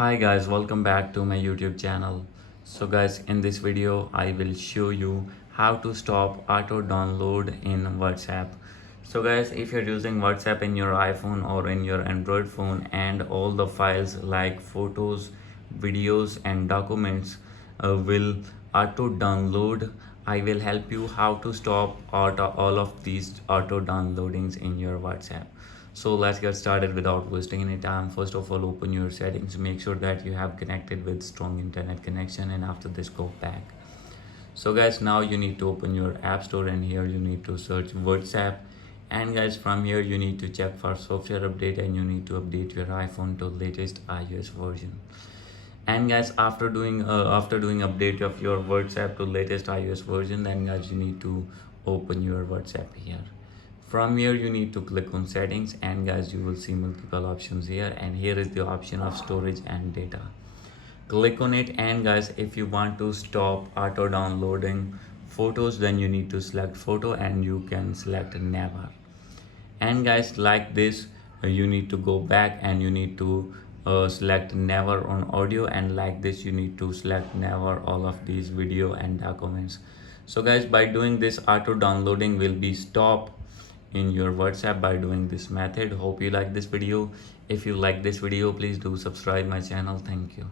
Hi guys, welcome back to my YouTube channel. So guys, in this video I will show you how to stop auto download in WhatsApp. So guys, if you're using WhatsApp in your iPhone or in your Android phone and all the files like photos, videos and documents will auto download, I will help you how to stop all of these auto downloadings in your WhatsApp. So let's get started without wasting any time. First of all, open your settings, make sure that you have connected with strong internet connection, and after this go back. So guys, now you need to open your app store, and here you need to search WhatsApp. And guys, from here you need to check for software update, and you need to update your iPhone to latest iOS version. And guys, after doing update of your WhatsApp to latest iOS version, then guys you need to open your WhatsApp here. From here you need to click on settings, and guys you will see multiple options here, and here is the option of storage and data. Click on it, and guys if you want to stop auto downloading photos, then you need to select photo and you can select never. And guys, like this, you need to go back and you need to select never on audio, and like this you need to select never all of these video and documents. So guys, by doing this, auto downloading will be stopped in your WhatsApp by doing this method. Hope you like this video. If you like this video, please do subscribe my channel. Thank you.